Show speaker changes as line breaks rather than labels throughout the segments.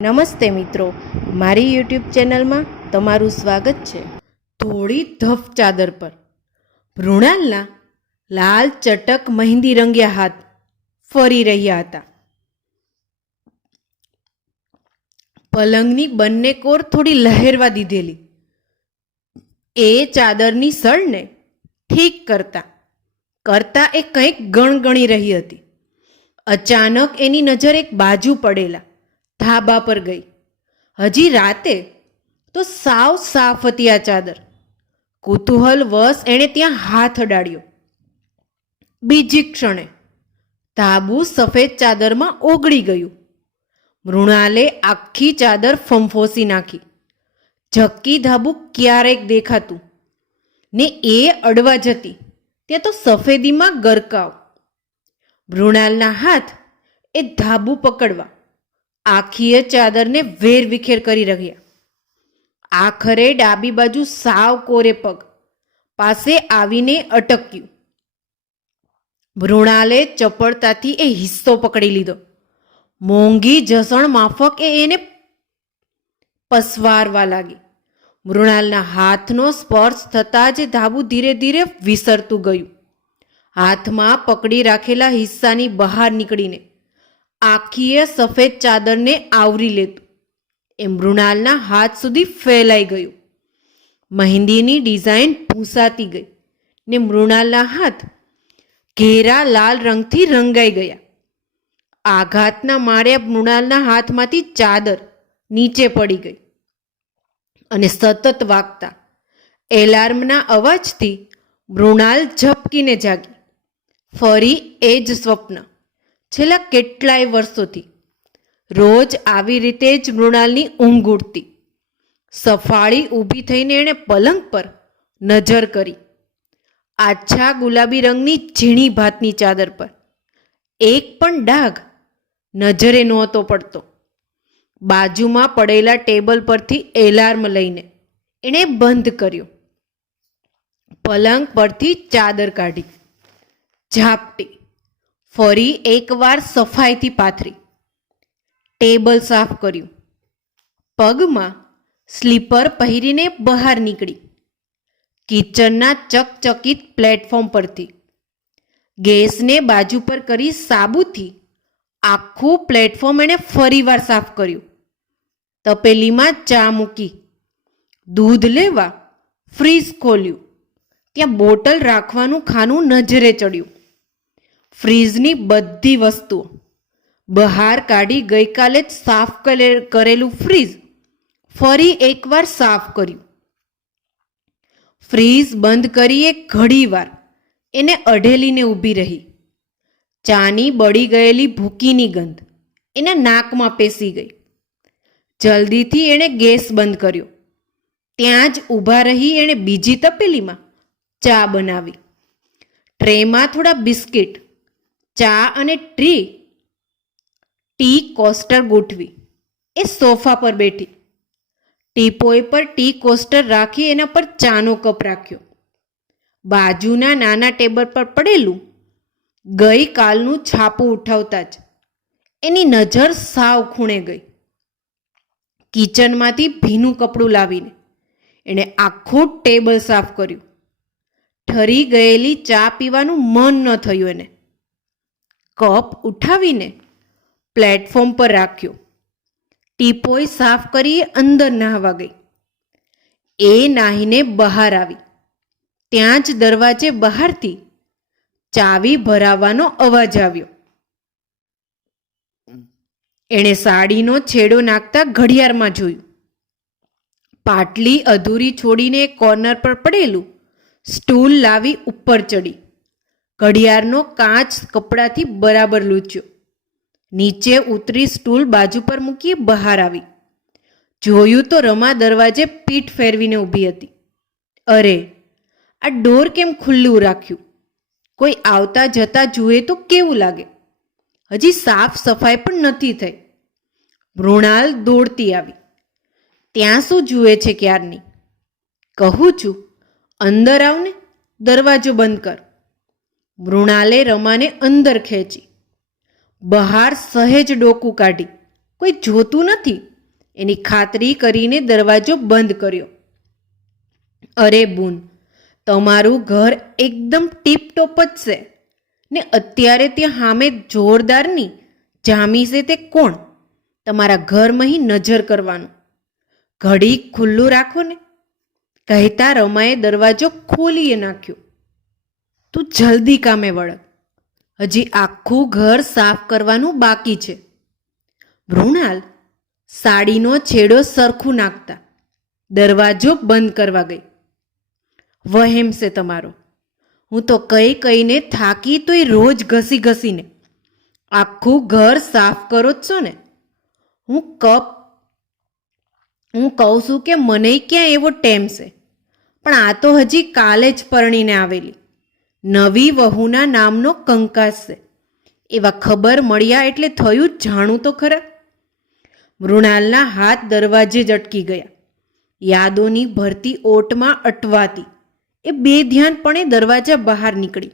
નમસ્તે મિત્રો, મારી યુટ્યુબ ચેનલમાં તમારું સ્વાગત છે. થોડી ધફ ચાદર પર. મૃણાલના લાલ ચટક મહેંદી રંગ્યા હાથ ફરી રહ્યા હતા. પલંગની બંને કોર થોડી લહેરવા દીધેલી. એ ચાદરની સળને ઠીક કરતા કરતા એ કંઈક ગણગણી રહી હતી. અચાનક એની નજર એક બાજુ પડેલા. ધાબા પર ગઈ. હજી રાતે તો સાવ સાફ હતી આ ચાદર. કુતૂહલ વશ એણે ત્યાં હાથ અડાડ્યો. બીજી ક્ષણે ધાબુ સફેદ ચાદરમાં ઓગળી ગયું. મૃણાલે આખી ચાદર ફંફોસી નાખી. ઝક્કી ધાબુ ક્યારેક દેખાતું. ને એ અડવા જતી. ત્યાં તો સફેદીમાં ગરકાવ. મૃણાલના હાથ એ ધાબુ પકડવા. આખીએ ચાદરને વેર વિખેર કરી રહ્યા. આખરે ડાબી બાજુ સાવ કોરે પગ, પાસે આવીને અટક્યું. મૃણાલે ચપળતાથી એ હિસ્સો પકડી લીધો. મોંઘી જસણ માફક એ એને પસવારવા લાગી. મૃણાલના હાથનો સ્પર્શ થતાં જ ધાબુ ધીરે ધીરે વિસરતું ગયું. હાથમાં પકડી રાખેલા હિસ્સાની બહાર નીકળીને આખીએ સફેદ ચાદરને આવરી લેતું. એ મૃણાલના હાથ સુધી ફેલાઈ ગયું. મહેંદીની ડિઝાઇન ભૂસાતી ગઈ ને મૃણાલના હાથ ઘેરા લાલ રંગથી રંગાઈ ગયા. આઘાતના માર્યા મૃણાલના હાથમાંથી ચાદર નીચે પડી ગઈ અને સતત વાગતા એલાર્મના અવાજથી મૃણાલ ઝપકીને જાગી. ફરી એ જ સ્વપ્ન. છેલ્લા કેટલાય વર્ષોથી રોજ આવી રીતે જ મૃણાલની ઊંઘ ઉડતી. સફાળી ઊભી થઈને એણે પલંગ પર નજર કરી. આછા ગુલાબી રંગની ઝીણી ભાતની ચાદર પર. એક પણ ડાઘ નજરે નહોતો પડતો. બાજુમાં પડેલા ટેબલ પરથી એલાર્મ લઈને એણે બંધ કર્યો. પલંગ પરથી ચાદર કાઢી. ઝાપટી ફરી એકવાર સફાઈથી પાથરી. ટેબલ સાફ કર્યું. પગમાં સ્લીપર પહેરીને બહાર નીકળી. કિચનના ચકચકિત પ્લેટફોર્મ પરથી. ગેસને બાજુ પર કરી સાબુથી આખું પ્લેટફોર્મ એણે ફરીવાર સાફ કર્યું. તપેલીમાં ચા મૂકી. દૂધ લેવા ફ્રીજ ખોલ્યું. ત્યાં બોટલ રાખવાનું ખાનું નજરે ચડ્યું. ફ્રીજની બધી વસ્તુઓ. બહાર કાઢી ગઈકાલે જ સાફ કરે- કરેલું ફ્રીજ ફરી એકવાર સાફ કર્યું. ફ્રીજ બંધ કરીએ ઘડીવાર એને અઢેલીને ઊભી રહી. ચાની બળી ગયેલી ભૂકીની ગંધ. એના નાકમાં પેસી ગઈ. જલ્દીથી એણે ગેસ બંધ કર્યો. ત્યાં જ ઊભા રહી એણે બીજી તપેલીમાં ચા બનાવી. ટ્રેમાં થોડા બિસ્કિટ ચા અને ટ્રી, ટી કોસ્ટર ગોઠવી. એ સોફા પર બેઠી. ટીપોય પર ટી કોસ્ટર રાખી એના પર ચાનો કપ રાખ્યો. બાજુના નાના ટેબલ પર પડેલું ગઈકાલનું છાપું ઉઠાવતા જ એની નજર સાવ ખૂણે ગઈ. કિચનમાંથી ભીનું કપડું લાવીને એણે આખું ટેબલ સાફ કર્યું. ઠરી ગયેલી ચા પીવાનું મન ન થયું એને. કપ ઉઠાવીને પ્લેટફોર્મ પર રાખ્યો. ટીપોય સાફ કરી અંદર નાહવા ગઈ. એ નાહીને બહાર આવી. ત્યાં જ દરવાજે બહારથી ચાવી ભરાવાનો અવાજ આવ્યો. એણે સાડીનો છેડો નાખતા ઘડિયાળમાં જોયું. પાટલી અધૂરી છોડીને કોર્નર પર પડેલું સ્ટૂલ લાવી ઉપર ચડી. ઘડિયાળનો કાચ કપડાથી બરાબર લૂચ્યો. નીચે ઉતરી સ્ટૂલ બાજુ પર મૂકી બહાર આવી. જોયું તો રમા દરવાજે પીઠ ફેરવીને ઊભી હતી. અરે, આ ડોર કેમ ખુલ્લું રાખ્યું? કોઈ આવતા જતા જુએ તો કેવું લાગે? હજી સાફ સફાઈ પણ નથી થઈ. મૃણાલ દોડતી આવી. ત્યાં શું જુએ છે ક્યારની? કહું છું, અંદર આવને દરવાજો બંધ કર. મૃણાલે રમાને અંદર ખેંચી. બહાર સહેજ ડોકું કાઢી. કોઈ જોતું નથી. એની ખાતરી કરીને દરવાજો બંધ કર્યો. અરે બૂન, તમારું ઘર એકદમ ટીપટોપ જ છે. ને અત્યારે ત્યાં સામે જોરદારની જામી છે તે કોણ? તમારા ઘરમાં અહીં નજર કરવાનું. ઘડી ખુલ્લું રાખો ને. કહેતા રમાએ દરવાજો ખોલીએ નાખ્યો. તું જલ્દી કામે વળગ. હજી આખું ઘર સાફ કરવાનું બાકી છે. મૃણાલ સાડીનો છેડો સરખું નાખતા દરવાજો બંધ કરવા ગઈ. વહેમ છે તમારો. હું તો કઈ કઈને થાકી તોય રોજ ઘસી ઘસીને આખું ઘર સાફ કરો જ છો ને. હું કપ હું કહું છું કે મને ક્યાં એવો ટેમ છે. પણ આ તો હજી કાલે જ પરણીને આવેલી. નવી વહુના નામનો કંકાસ. છે એવા ખબર મળ્યા એટલે થયું જાણું તો ખરા. મૃણાલના હાથ દરવાજે જ અટકી ગયા. યાદોની ભરતી ઓટમાં અટવાતી. એ બે ધ્યાનપણે દરવાજા બહાર નીકળી.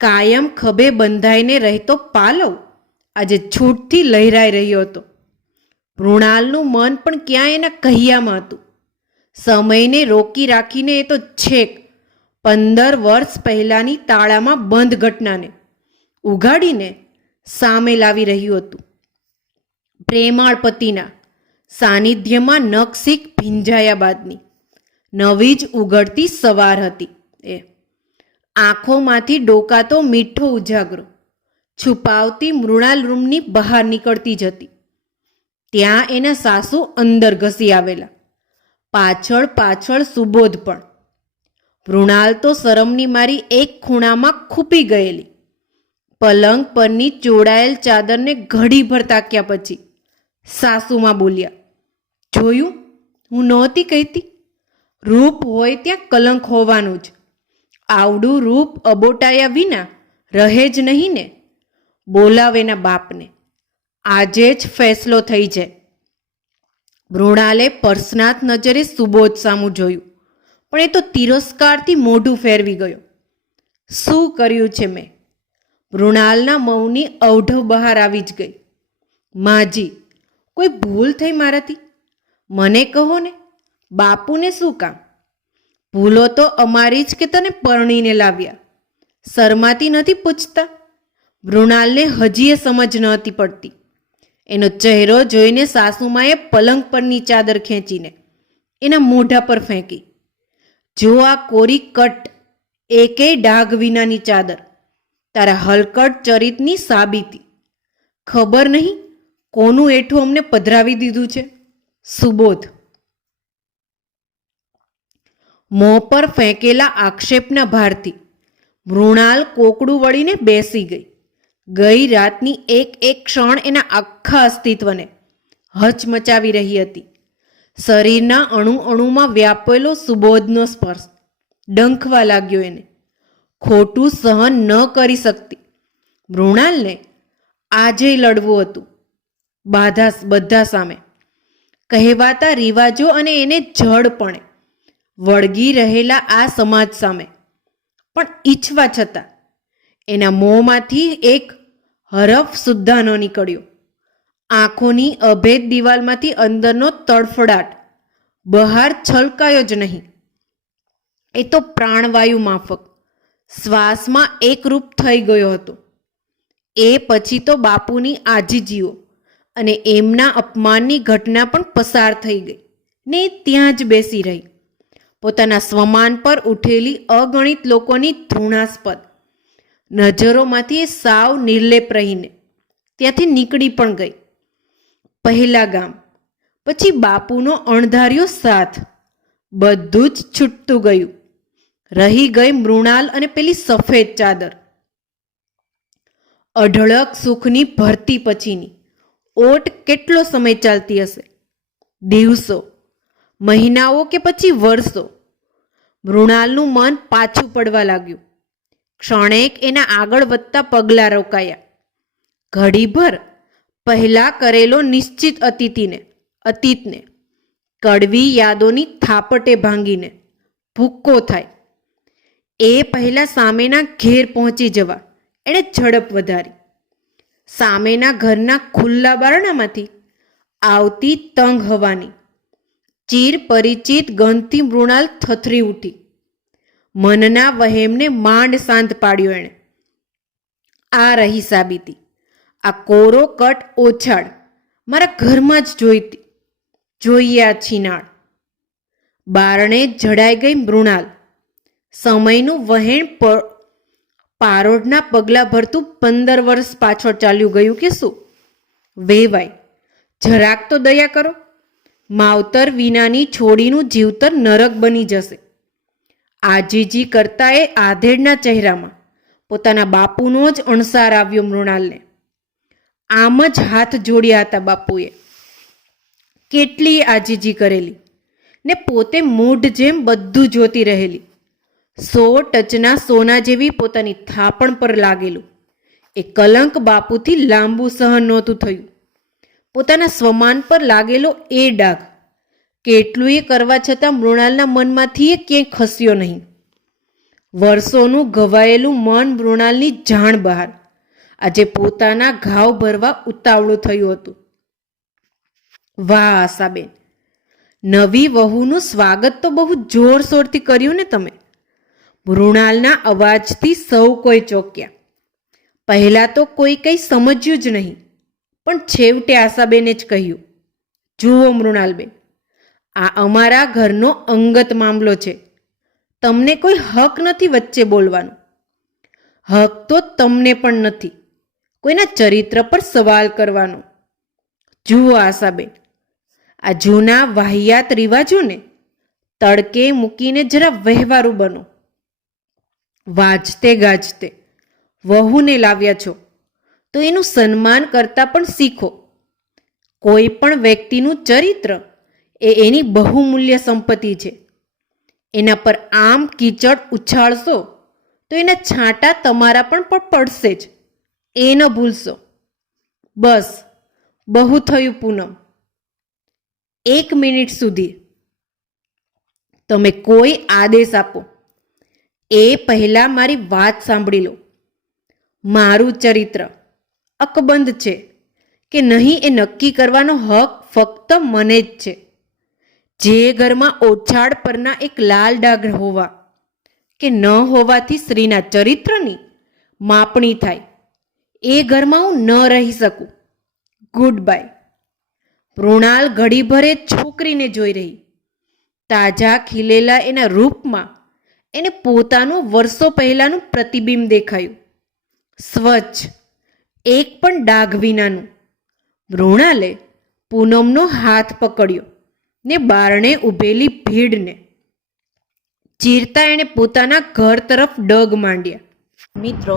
કાયમ ખભે બંધાઈને રહેતો પાલવ આજે છૂટથી લહેરાઈ રહ્યો હતો. મૃણાલનું મન પણ ક્યાં એના કહ્યામાં હતું. સમયને રોકી રાખીને એ તો છેક પંદર વર્ષ પહેલાંની તાળામાં બંધ ઘટનાને ઉઘાડીને સામે લાવી રહ્યું હતું. પ્રેમાળ પતિના સાનિધ્યમાં નખસીક ભીંજાયા બાદની નવી જ ઉઘડતી સવાર હતી એ. આંખોમાંથી ડોકાતો મીઠો ઉજાગરો, છુપાવતી મૃણાલ રૂમની બહાર નીકળતી જતી ત્યાં એના સાસુ અંદર ઘસી આવેલા. પાછળ પાછળ સુબોધ પણ મૃણાલ તો શરમની મારી એક ખૂણામાં ખૂપી ગયેલી. પલંગ પરની ચોડાયેલ ચાદરને ઘડીભર તાક્યા પછી સાસુમાં બોલ્યા, જોયું? હું નહોતી કહેતી. રૂપ હોય ત્યાં કલંક હોવાનું જ. આવડું રૂપ અબોટાયા વિના રહે જ નહીં ને બોલાવેના બાપને. આજે જ ફેસલો થઈ જાય. મૃણાલે પરસનાથ નજરે સુબોધ સામું જોયું. પણ એ તો તિરસ્કારથી મોઢું ફેરવી ગયો. શું કર્યું છે મેં? મૃણાલના મૌની અવઢવ બહાર આવી જ ગઈ. માજી, કોઈ ભૂલ થઈ મારાથી? મને કહો ને, બાપુને શું કામ? ભૂલો તો અમારી જ કે તને પરણીને લાવ્યા? શરમાતી નથી પૂછતા? મૃણાલને હજી એ સમજ નહોતી પડતી. એનો ચહેરો જોઈને સાસુમાએ પલંગ પરની ચાદર ખેંચીને, એના મોઢા પર ફેંકી. જો આ કોરી કટ એકેય ડાઘ વિનાની ચાદર. તારા હલકટ ચરિતની સાબિતી. ખબર નહીં કોનું એઠું અમને પધરાવી દીધું છે? સુબોધ. મોં પર ફેંકેલા આક્ષેપના ભારથી મૃણાલ કોકડું વળીને બેસી ગઈ. ગઈ રાતની એક એક ક્ષણ એના આખા અસ્તિત્વને હચમચાવી રહી હતી. શરીરના અણુ અણુમાં વ્યાપેલો સુબોધનો સ્પર્શ. ડંખવા લાગ્યો એને. ખોટું સહન ન કરી શકતી. મૃણાલને આજે લડવું હતું. બાધા બધા સામે. કહેવાતા રિવાજો અને એને જડપણે વળગી રહેલા આ સમાજ સામે. પણ ઈચ્છવા છતાં એના મોંમાંથી એક હરફ સુદ્ધા નીકળ્યો. આંખોની અભેદ દિવાલમાંથી અંદરનો તડફડાટ. બહાર છલકાયો જ નહીં. એ તો પ્રાણવાયુ માફક. શ્વાસમાં એકરૂપ થઈ ગયો હતો. એ પછી તો બાપુની આજીજીઓ અને એમના અપમાનની ઘટના પણ પસાર થઈ ગઈ ને ત્યાં જ બેસી રહી. પોતાના સ્વમાન પર ઉઠેલી અગણિત લોકોની ધૃણાસ્પદ. નજરોમાંથી સાવ નિર્લેપ રહીને ત્યાંથી નીકળી પણ ગઈ. પહેલા ગામ. પછી બાપુનો અણધાર્યો સાથ. બધું જ છૂટતું ગયું. રહી ગઈ મૃણાલ અને પેલી સફેદ ચાદર. અઢળક સુખની ભરતી પછીની. ઓટ કેટલો સમય ચાલતી હશે? દિવસો, મહિનાઓ કે પછી વર્ષો? મૃણાલનું મન પાછું પડવા લાગ્યું. ક્ષણેક એના આગળ વધતા પગલાં રોકાયા. ઘડીભર પહેલા કરેલો નિશ્ચિત અતિથિને, અતીતને, કડવી યાદોની થાપટે ભાંગીને ભૂક્કો થાય. એ પહેલાં સામેના ઘેર પહોંચી જવા, એણે ઝડપ વધારી. સામેના ઘરના ખુલ્લા બારણામાંથી આવતી તંગ હવાની, ચીર પરિચિત ગંધથી મૃણાલ થથરી ઉઠી. મનના વહેમને માંડ શાંત પાડ્યો એણે. આ રહી સાબિતી. આ કોરો કટ ઓછાડ મારા ઘરમાં જ જોઈતી જોઈએ આ છીનાળ. બારણે જડાઈ ગઈ મૃણાલ. સમયનું વહેણ પારોડના પગલાં ભરતું પંદર વર્ષ પાછળ ચાલ્યું ગયું કે શું? વેવાય જરાક તો દયા કરો. માવતર વિનાની છોડીનું જીવતર નરક બની જશે. આજીજી કરતા એ આધેડના ચહેરામાં પોતાના બાપુનો જ અણસાર આવ્યો મૃણાલને. આમ જ હાથ જોડ્યા હતા બાપુએ. કેટલી આજીજી કરેલી ને પોતે મૂઢ જેમ બધું જોતી રહેલી. સો ટચના સોના જેવી પોતાની થાપણ પર લાગેલું. એ કલંક બાપુથી લાંબુ સહન નહોતું થયું. પોતાના સ્વમાન પર લાગેલો એ ડાઘ. કેટલું એ કરવા છતાં મૃણાલના મનમાંથી એ ક્યાંય ખસ્યો નહીં. વર્ષોનું ઘવાયેલું મન મૃણાલની જાણ બહાર. આજે પોતાના ઘાવ ભરવા ઉતાવળું થયું હતું. વાહ, આશાબેન. નવી વહુનું સ્વાગત તો બહુ જોરશોરથી કર્યું ને તમે. મૃણાલના અવાજથી સૌ કોઈ ચોક્યા. પહેલાં તો કોઈ કંઈ સમજ્યું જ નહીં. પણ છેવટે આશાબેને જ કહ્યું, જુઓ મૃણાલબેન, આ અમારા ઘરનો અંગત મામલો છે. તમને કોઈ હક નથી વચ્ચે બોલવાનો. હક તો તમને પણ નથી. કોઈના ચરિત્ર પર સવાલ કરવાનો. જુઓ આશાબેન, આ જૂના વાહિયાત રિવાજોને તડકે મૂકીને જરા વહેવારું બનો. વાજતે ગાજતે, વહુને લાવ્યા છો, તો એનું સન્માન કરતા પણ શીખો. કોઈ પણ વ્યક્તિનું ચરિત્ર એ એની બહુમૂલ્ય સંપત્તિ છે. એના પર આમ કીચડ ઉછાળશો તો એના છાંટા તમારા પણ પડશે જ. એ ન ભૂલશો. બસ, બહુ થયું પૂનમ. એક મિનિટ સુધી. તમે કોઈ આદેશ આપો. એ પહેલાં મારી વાત સાંભળી લો. મારું ચરિત્ર અકબંધ છે કે નહીં એ નક્કી કરવાનો હક ફક્ત મને જ છે. જે ઘરમાં ઓછાડ પરના એક લાલ ડાઘ હોવા કે ન હોવાથી સ્ત્રીના ચરિત્રની માપણી થાય. એ ઘરમાં હું ન રહી શકું. ગુડ બાય મૃણાલ ઘડીભરે છોકરીને જોઈ રહી. તાજા ખીલેલા એના રૂપમાં એને પોતાનું વર્ષો પહેલાંનું પ્રતિબિંબ દેખાયું. સ્વચ્છ, એક પણ ડાઘ વિનાનું. મૃણાલે પૂનમનો હાથ પકડ્યો ને બારણે ઊભેલી ભીડને. ચીરતા એણે પોતાના ઘર તરફ ડગ માંડ્યા. મિત્રો